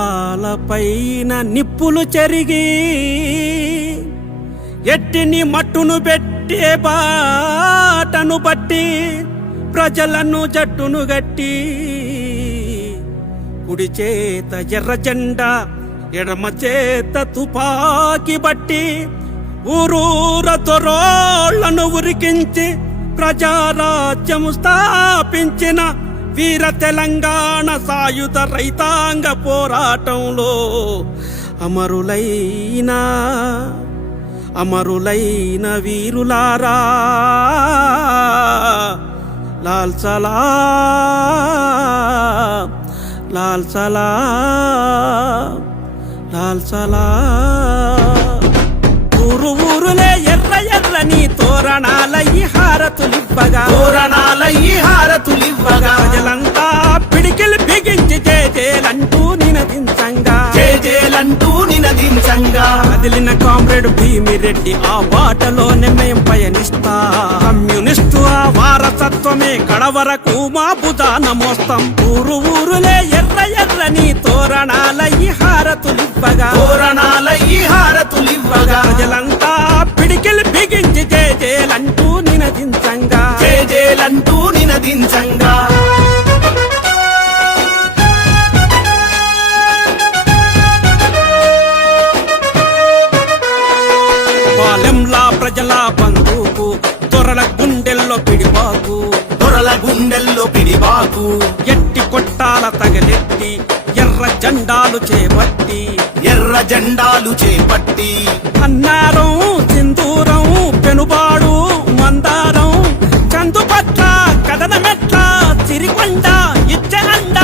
నిర్బంధాలపైన నిప్పులు చెరిగి ఎట్టిని మట్టును పెట్టే బాటను బట్టి ప్రజలను జట్టును గట్టి కుడి చేత ఎర్ర జెండా ఎడమ చేత తుపాకి బట్టి ఊరూర దొరోళ్లను ఉరికించి ప్రజారాజ్యము స్థాపించిన వీర తెలంగాణ సాయుధ రైతాంగ పోరాటంలో అమరులైన వీరులారా లాల్ సలాం లాల్ సలాం లాల్ సలాం. ఊరు ఊరులే ఎర్ర ఎర్రని తోరణాలయ్యి హారతులివ్వగా ప్రజలంతా పిడికిలు బిగించి జేజేలంటూ నినదించంగా కదిలిన కామ్రేడ్ భీమిరెడ్డి ఆ బాటలోనే మేం పయనిస్తా. కమ్యూనిస్టు ఆ వారసత్వమే కడవరకు మా భుజాన మోస్తాం. ఊరు ఊరులే ఎర్ర ఎర్రని తోరణాలయ్యి హారతులివ్వగా ప్రజలంతా పిడికిలు బిగించి జేజేలంటూ నినదించంగా పాలెంలా ప్రజల బంధువుకు దొరల గుండెల్లో పిడిబాకు ఎట్టి కొట్టాల తగలెట్టి ఎర్ర జెండాలు చేపట్టి అన్నారం సింధూరం పెనుబాడు మందారం చందుపట్ల కదనమెట్ల సిరికొండ ఇచ్చగండ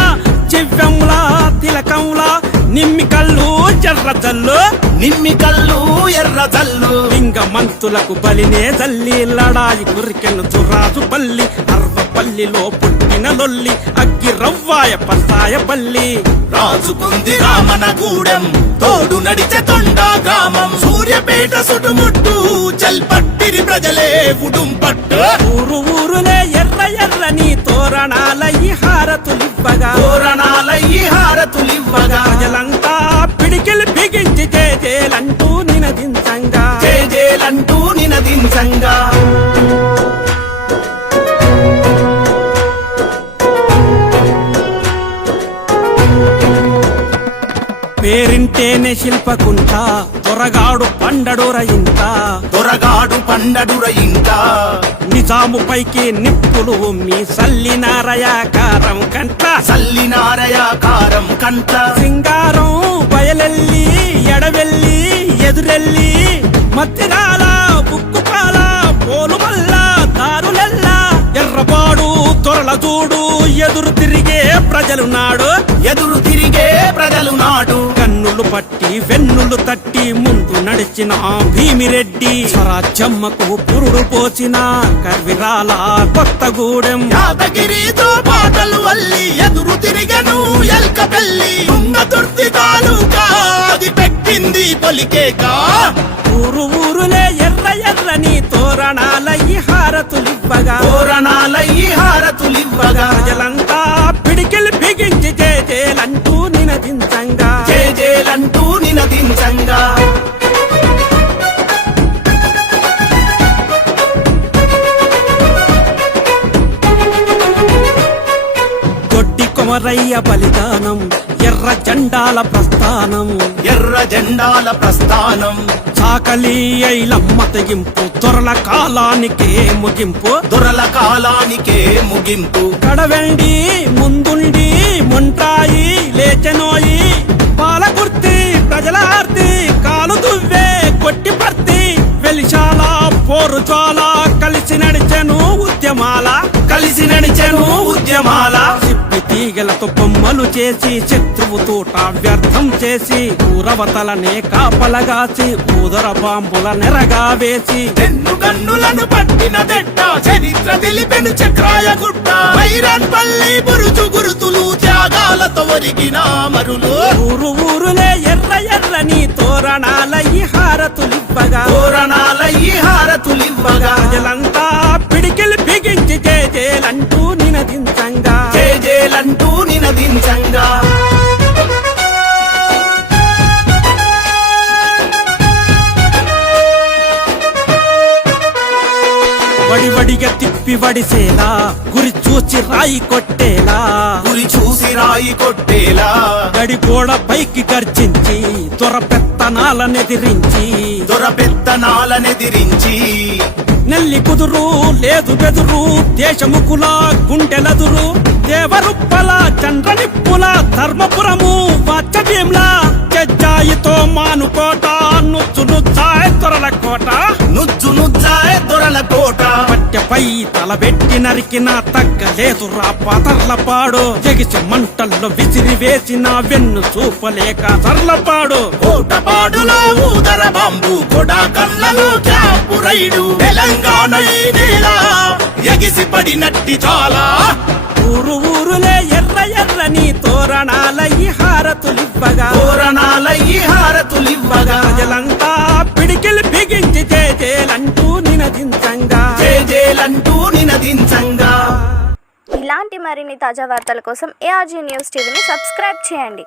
చివ్వంలా తిలకంలా నిమ్మి కళ్ళు ఎర్రజల్లు లింగ మంతులకు బలినే జల్లి లడాయి కురికెను చురాజు పల్లి అర్వపల్లిలో పుట్టిన లొల్లి అగ్గి రవ్వాయ పస్తాయ పల్లి రాజుకుంది రామనగూడెం తోడు నడిచే తొండా గ్రామం సూర్యపేట సుటుముట్టు చల్పట్టిరి ప్రజలే ఉడుం పట్టు ఊరు ఊరులే ఎర్ర ఎర్రని తోరణాలయ్యి హారతులివ్వగా ప్రజలంతా పిడికిలు బిగించి జేజేలంటూ నినదించంగా పేరింటేనే శిల్పకుంట దొరగాడు పండడుర ఇంట నిజాము పైకి నిప్పులు ఉమ్మి సల్లినారయాకారం కంట సింగారం బయలెల్లి ఎడవెల్లి ఎదురెల్లి మత్తిరాల బుక్కుపాల పోలుమల్ల దారులెల్లా ఎర్రబాడు దొరల చూడు ఎదురు తిరిగే ప్రజలు నాడు కన్నులు పట్టి వెన్నులు తట్టి ముందు నడిచిన భీమిరెడ్డి స్వరాజ్యమ్మకు పురుడు పోచిన కర్విరాల కొత్తగూడెం యాదగిరితో పాటలు వల్లి ఎదురు తిరిగను ఎల్క పెళ్లి తుంగతుర్తి తాలూకా అది పెట్టింది పలికేకా ఊరు ఊరులే ఎర్ర ఎర్రని తోరణాలయ్యి హారతులివ్వగా ప్రజలంతా పిడికిలు బిగించి జేజేలంటూ నినదించంగా దొడ్డి కొమరయ్య బలిదానం ఎర్ర జెండాల ప్రస్థానం సాకలి ఐలమ్మ తెగింపు దొరల కాలానికే ముగింపు కడవెండి ముందుండి మొంటాయి లేచెనోయి పాలకుర్తి ప్రజల ఆర్తి కాలు దువ్వే కొట్టి పర్తి వెలిశాల పోరు జ్వాల కలిసి నడిచెను ఉద్యమాల సిప్పి తీగలతో బొమ్మలు చేసి శత్రువు తోట వ్యర్థం చేసి ఊరవతలనే కాపలగాసి ఊదర బాంబుల నెరగా వేసి కన్నులను పట్టిన దెట్ట చరిత్ర తెలిపెను చక్రాయ గుట్ట వైరన్పల్లి బురుజు గురుతులు త్యాగాలతో ఒరిగిన అమరులు ఊరు ఊరులే ఎర్ర ఎర్రని తోరణాలయ్యి హారతులివ్వగా ప్రజలంతా పిడికిలు బిగించి జేజేలంటూ నినదించంగా వడిగా తిప్పి వడిసేలా గురి చూచి రాయి కొట్టేలా గురి చూసి రాయి కొట్టేలా గడి గోడ పైకి గర్జించి దొర పెత్తనాలనెదిరించి దొర పెత్తనాలనెదిరించి నెల్లి కుదురు లేదు బెదురు దేశముకుల గుండెలదురు దేవరుప్పల చంద్రనిప్పుల ధర్మపురము వాచభీంలా జజ్జాయితో మానుకోట నుచ్చు నుచ్చాయ్ దొరల కోట నుజ్జు నుజ్జాయ దొరల కోట పట్టెపై తలబెట్టి నరికిన తగ్గలేదురా పాతర్లపాడు ఎగిసి మంటల్లో విసిరి వేసిన వెన్ను చూపలేక తర్లపాడు కోటపాడులో ఊదర బాంబు కొడా కళ్ళలో క్యాంపు రైడు తెలంగాణ ఈ నేల ఎగిసి పడినట్టి చాలా ఊరు ఊరులే ఎర్ర ఎర్రని తోరణాల ఈ హారతులివ్వగా తోరణాల ఈ హారతులివ్వగా ప్రజలంతా పిడికిలు బిగించి జేజేలంటూ నినదించంగా జేజేలంటూ నినదించంగా. ఇలాంటి మరిన్ని తాజా వార్తల కోసం ARG న్యూస్ టీవీని సబ్స్క్రైబ్ చేయండి.